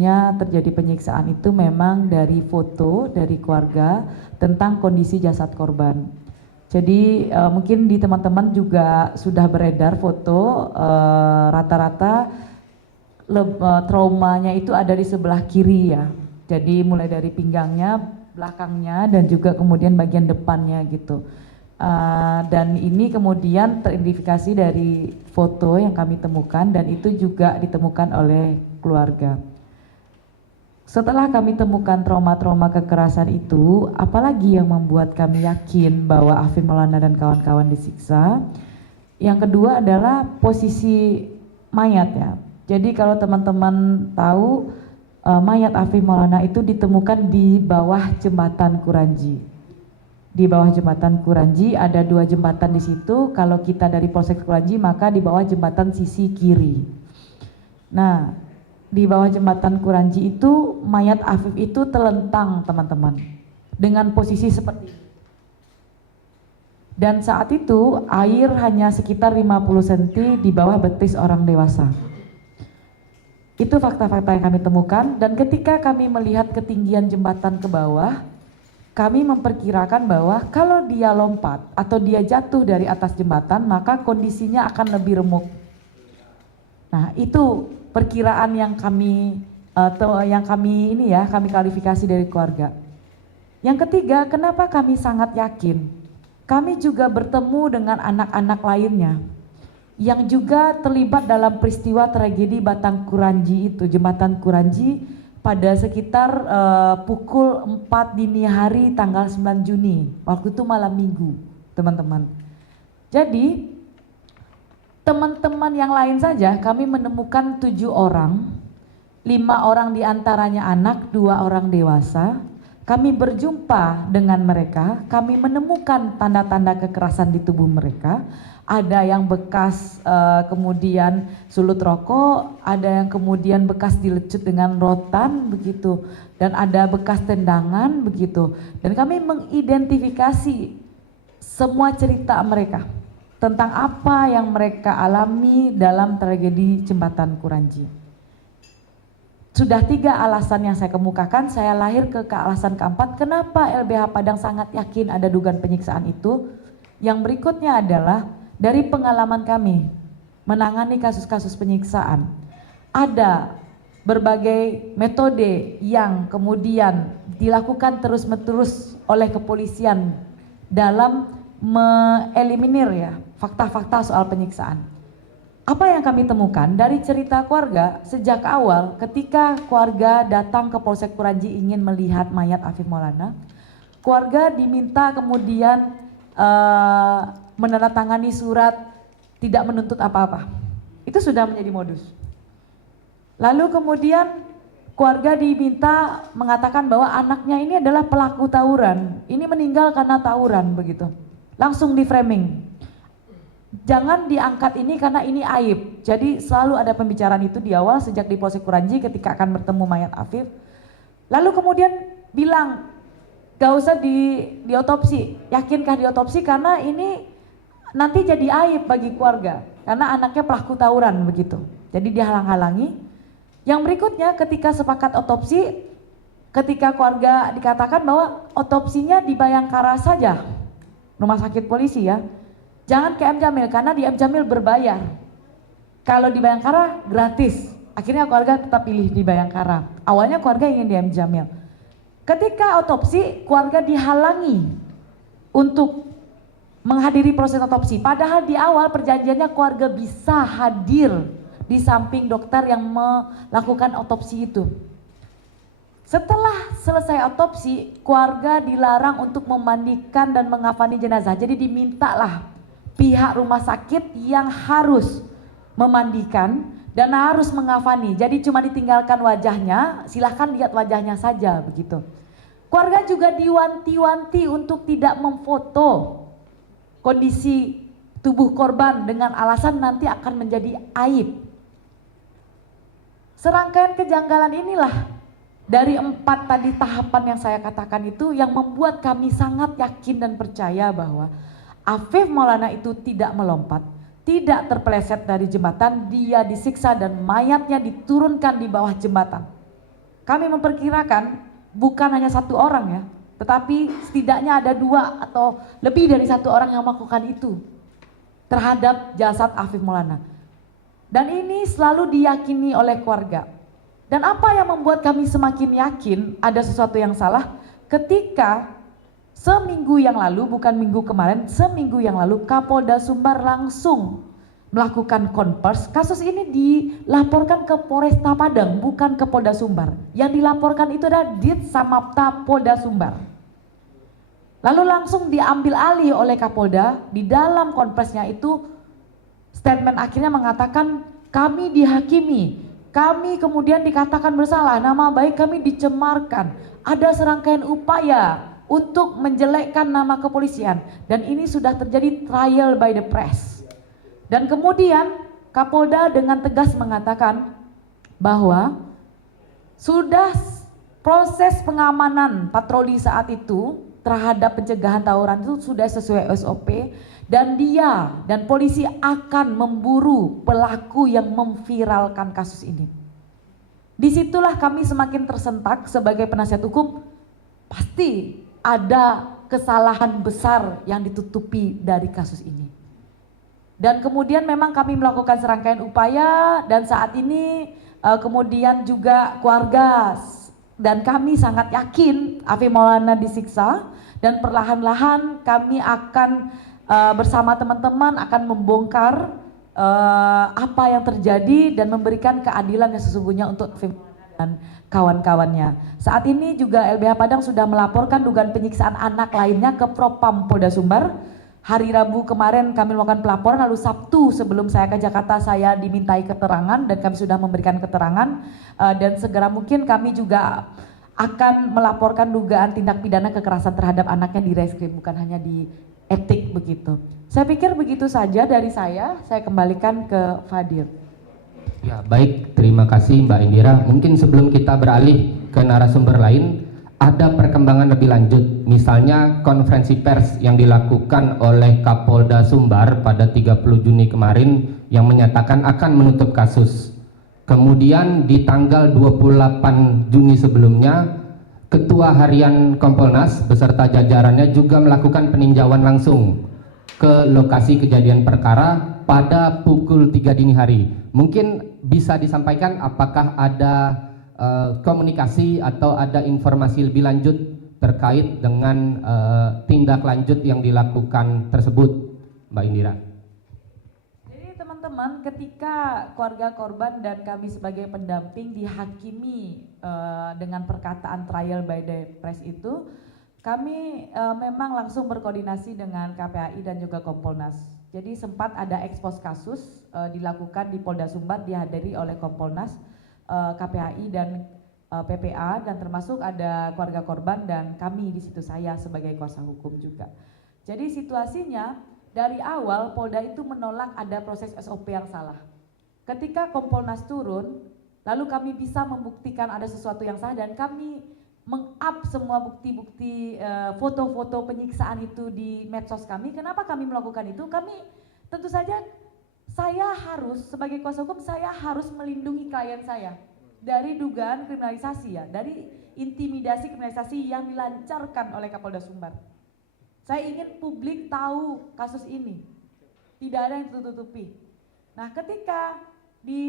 satu-satunya terjadi penyiksaan itu memang dari foto dari keluarga tentang kondisi jasad korban. Jadi mungkin di teman-teman juga sudah beredar foto rata-rata traumanya itu ada di sebelah kiri ya. Jadi mulai dari pinggangnya, belakangnya, dan juga kemudian bagian depannya gitu. Dan ini kemudian teridentifikasi dari foto yang kami temukan dan itu juga ditemukan oleh keluarga. Setelah kami temukan trauma-trauma kekerasan itu, apalagi yang membuat kami yakin bahwa Afif Maulana dan kawan-kawan disiksa? Yang kedua adalah posisi mayat ya. Jadi kalau teman-teman tahu mayat Afif Maulana itu ditemukan di bawah jembatan Kuranji. Di bawah jembatan Kuranji ada 2 jembatan di situ. Kalau kita dari Polsek Kuranji maka di bawah jembatan sisi kiri. Nah, di bawah jembatan Kuranji itu mayat Afif itu telentang teman-teman dengan posisi seperti ini. Dan saat itu air hanya sekitar 50 cm di bawah betis orang dewasa. Itu fakta-fakta yang kami temukan dan ketika kami melihat ketinggian jembatan ke bawah, kami memperkirakan bahwa kalau dia lompat atau dia jatuh dari atas jembatan maka kondisinya akan lebih remuk. Nah, itu perkiraan yang kami kami klarifikasi dari keluarga. Yang ketiga, kenapa kami sangat yakin? Kami juga bertemu dengan anak-anak lainnya yang juga terlibat dalam peristiwa tragedi Batang Kuranji itu, jembatan Kuranji pada sekitar pukul 4 dini hari tanggal 9 Juni, waktu itu malam minggu teman-teman. Jadi teman-teman yang lain saja kami menemukan 7 orang, 5 orang diantaranya anak, 2 orang dewasa. Kami berjumpa dengan mereka, kami menemukan tanda-tanda kekerasan di tubuh mereka. Ada yang bekas kemudian sulut rokok, ada yang kemudian bekas dilecut dengan rotan begitu, dan ada bekas tendangan begitu. Dan kami mengidentifikasi semua cerita mereka tentang apa yang mereka alami dalam tragedi jembatan Kuranji. Sudah 3 alasan yang saya kemukakan, saya lahir ke alasan keempat, kenapa LBH Padang sangat yakin ada dugaan penyiksaan itu. Yang berikutnya adalah dari pengalaman kami menangani kasus-kasus penyiksaan, ada berbagai metode yang kemudian dilakukan terus-menerus oleh kepolisian dalam mengeliminir ya fakta-fakta soal penyiksaan. Apa yang kami temukan dari cerita keluarga sejak awal ketika keluarga datang ke Polsek Kuranji ingin melihat mayat Afif Maulana, keluarga diminta kemudian menandatangani surat tidak menuntut apa-apa. Itu sudah menjadi modus. Lalu kemudian keluarga diminta mengatakan bahwa anaknya ini adalah pelaku tawuran. Ini meninggal karena tawuran begitu. Langsung di framing. Jangan diangkat ini karena ini aib. Jadi selalu ada pembicaraan itu di awal sejak di Polsek Kuranji ketika akan bertemu mayat Afif. Lalu kemudian bilang gak usah diotopsi. Yakinkah diotopsi karena ini nanti jadi aib bagi keluarga karena anaknya pelaku tawuran begitu. Jadi dihalang-halangi. Yang berikutnya ketika sepakat otopsi, ketika keluarga dikatakan bahwa otopsinya di Bayangkara saja, rumah sakit polisi ya, jangan ke M Jamil karena di M Jamil berbayar. Kalau di Bayangkara gratis. Akhirnya keluarga tetap pilih di Bayangkara. Awalnya keluarga ingin di M Jamil. Ketika otopsi, keluarga dihalangi untuk menghadiri proses otopsi. Padahal di awal perjanjiannya keluarga bisa hadir di samping dokter yang melakukan otopsi itu. Setelah selesai otopsi, keluarga dilarang untuk memandikan dan mengafani jenazah. Jadi dimintalah pihak rumah sakit yang harus memandikan dan harus mengafani. Jadi cuma ditinggalkan wajahnya, silahkan lihat wajahnya saja begitu. Keluarga juga diwanti-wanti untuk tidak memfoto kondisi tubuh korban dengan alasan nanti akan menjadi aib. Serangkaian kejanggalan inilah dari 4 tadi tahapan yang saya katakan itu yang membuat kami sangat yakin dan percaya bahwa Afif Maulana itu tidak melompat, tidak terpeleset dari jembatan, dia disiksa dan mayatnya diturunkan di bawah jembatan. kami memperkirakan bukan hanya satu orang ya, tetapi setidaknya ada 2 atau lebih dari 1 orang yang melakukan itu terhadap jasad Afif Maulana. Dan ini selalu diyakini oleh keluarga. Dan apa yang membuat kami semakin yakin ada sesuatu yang salah ketika seminggu yang lalu, bukan minggu kemarin, seminggu yang lalu Kapolda Sumbar langsung melakukan konvers. Kasus ini dilaporkan ke Polresta Padang, bukan ke Polda Sumbar. Yang dilaporkan itu adalah Dit Samapta Polda Sumbar. Lalu langsung diambil alih oleh Kapolda. Di dalam konversnya itu statement akhirnya mengatakan kami dihakimi, kami kemudian dikatakan bersalah, nama baik kami dicemarkan, ada serangkaian upaya untuk menjelekkan nama kepolisian, dan ini sudah terjadi trial by the press. Dan kemudian Kapolda dengan tegas mengatakan bahwa sudah proses pengamanan patroli saat itu terhadap pencegahan tawuran itu sudah sesuai SOP, dan dia dan polisi akan memburu pelaku yang memviralkan kasus ini. Disitulah kami semakin tersentak sebagai penasihat hukum, pasti ada kesalahan besar yang ditutupi dari kasus ini. Dan kemudian memang kami melakukan serangkaian upaya, dan saat ini kemudian juga keluarga dan kami sangat yakin Afif Maulana disiksa, dan perlahan-lahan kami akan bersama teman-teman akan membongkar apa yang terjadi dan memberikan keadilan yang sesungguhnya untuk Afif Maulana dan kawan-kawannya. Saat ini juga LBH Padang sudah melaporkan dugaan penyiksaan anak lainnya ke Propam Polda Sumbar. Hari Rabu kemarin kami melakukan pelaporan, lalu Sabtu sebelum saya ke Jakarta saya dimintai keterangan dan kami sudah memberikan keterangan, dan segera mungkin kami juga akan melaporkan dugaan tindak pidana kekerasan terhadap anaknya di reskrim, bukan hanya di etik begitu. Saya pikir begitu saja dari saya kembalikan ke Fadil. Ya, baik, terima kasih Mbak Indira. Mungkin sebelum kita beralih ke narasumber lain, ada perkembangan lebih lanjut, misalnya konferensi pers yang dilakukan oleh Kapolda Sumbar pada 30 Juni kemarin yang menyatakan akan menutup kasus. Kemudian di tanggal 28 Juni sebelumnya, Ketua Harian Kompolnas beserta jajarannya juga melakukan peninjauan langsung ke lokasi kejadian perkara pada pukul 3 dini hari. Mungkin bisa disampaikan apakah ada komunikasi atau ada informasi lebih lanjut terkait dengan tindak lanjut yang dilakukan tersebut, Mbak Indira. Jadi teman-teman, ketika keluarga korban dan kami sebagai pendamping dihakimi dengan perkataan trial by the press itu, kami memang langsung berkoordinasi dengan KPAI dan juga Kompolnas. Jadi sempat ada ekspos kasus dilakukan di Polda Sumbar, dihadiri oleh Kompolnas, KPAI dan PPA, dan termasuk ada keluarga korban dan kami di situ, saya sebagai kuasa hukum juga. Jadi situasinya dari awal Polda itu menolak ada proses SOP yang salah. Ketika Kompolnas turun, lalu kami bisa membuktikan ada sesuatu yang salah dan kami meng-up semua bukti-bukti foto-foto penyiksaan itu di medsos kami. Kenapa kami melakukan itu? Kami tentu saja, saya harus sebagai kuasa hukum, saya harus melindungi klien saya dari dugaan kriminalisasi, ya, dari intimidasi kriminalisasi yang dilancarkan oleh Kapolda Sumbar. Saya ingin publik tahu kasus ini, tidak ada yang ditutupi. Nah, ketika di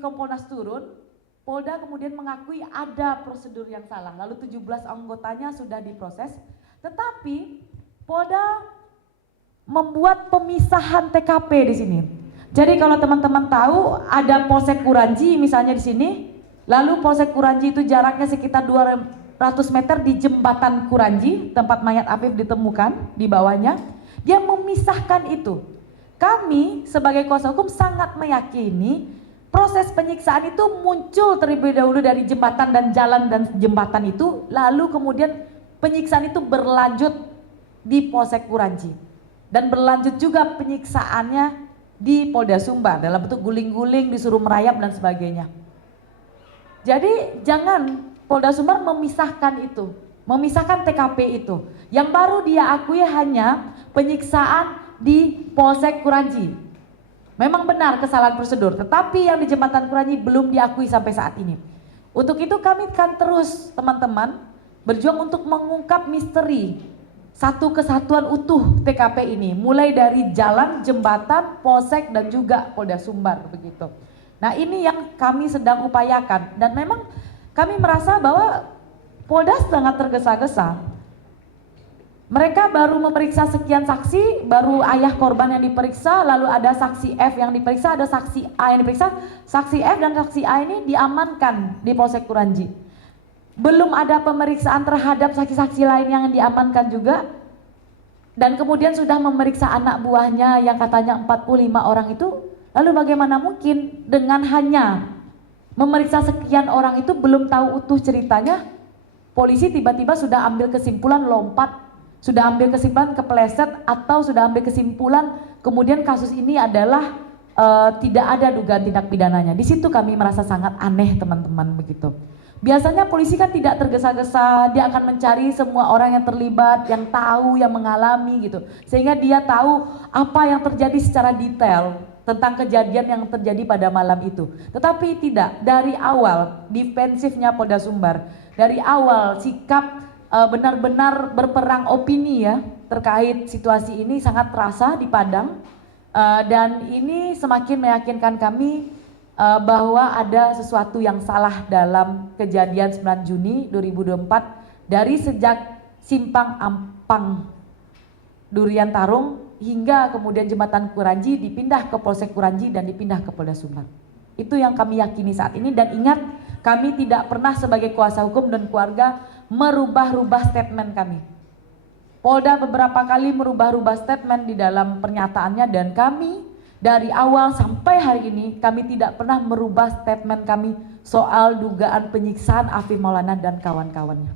Kompolnas turun, Polda kemudian mengakui ada prosedur yang salah, lalu 17 anggotanya sudah diproses, tetapi Polda membuat pemisahan TKP di sini. Jadi kalau teman-teman tahu ada Polsek Kuranji misalnya di sini, lalu Polsek Kuranji itu jaraknya sekitar 200 meter di jembatan Kuranji, tempat mayat Afif ditemukan di bawahnya, dia memisahkan itu. Kami sebagai kuasa hukum sangat meyakini proses penyiksaan itu muncul terlebih dahulu dari jembatan dan jalan dan jembatan itu, lalu kemudian penyiksaan itu berlanjut di Polsek Kuranji dan berlanjut juga penyiksaannya di Polda Sumbar dalam bentuk guling-guling, disuruh merayap dan sebagainya. Jadi jangan Polda Sumbar memisahkan itu, memisahkan TKP itu. Yang baru dia akui hanya penyiksaan di Polsek Kuranji. Memang benar kesalahan prosedur, tetapi yang di jembatan Kuranji belum diakui sampai saat ini. Untuk itu kami akan terus teman-teman berjuang untuk mengungkap misteri satu kesatuan utuh TKP ini, mulai dari jalan, jembatan, polsek dan juga Polda Sumbar begitu. Nah ini yang kami sedang upayakan dan memang kami merasa bahwa Polda sangat tergesa-gesa. Mereka baru memeriksa sekian saksi, baru ayah korban yang diperiksa, lalu ada saksi F yang diperiksa, ada saksi A yang diperiksa. Saksi F dan saksi A ini diamankan di Polsek Kuranji. Belum ada pemeriksaan terhadap saksi-saksi lain yang diamankan juga. Dan kemudian sudah memeriksa anak buahnya yang katanya 45 orang itu. Lalu bagaimana mungkin dengan hanya memeriksa sekian orang itu belum tahu utuh ceritanya, polisi tiba-tiba sudah ambil kesimpulan lompat, sudah ambil kesimpulan kepleset, atau sudah ambil kesimpulan kemudian kasus ini adalah tidak ada dugaan tindak pidananya. Di situ kami merasa sangat aneh teman-teman begitu. Biasanya polisi kan tidak tergesa-gesa, dia akan mencari semua orang yang terlibat, yang tahu, yang mengalami gitu. Sehingga dia tahu apa yang terjadi secara detail tentang kejadian yang terjadi pada malam itu. Tetapi tidak, dari awal defensifnya Polda Sumbar, dari awal sikap benar-benar berperang opini ya terkait situasi ini sangat terasa di Padang, dan ini semakin meyakinkan kami bahwa ada sesuatu yang salah dalam kejadian 9 Juni 2024 dari sejak Simpang Ampang Durian Tarung hingga kemudian Jembatan Kuranji dipindah ke Polsek Kuranji dan dipindah ke Polda Sumbar. Itu yang kami yakini saat ini, dan ingat kami tidak pernah sebagai kuasa hukum dan keluarga merubah-rubah statement kami. Polda beberapa kali merubah-rubah statement di dalam pernyataannya, dan kami dari awal sampai hari ini kami tidak pernah merubah statement kami soal dugaan penyiksaan Afif Maulana dan kawan-kawannya.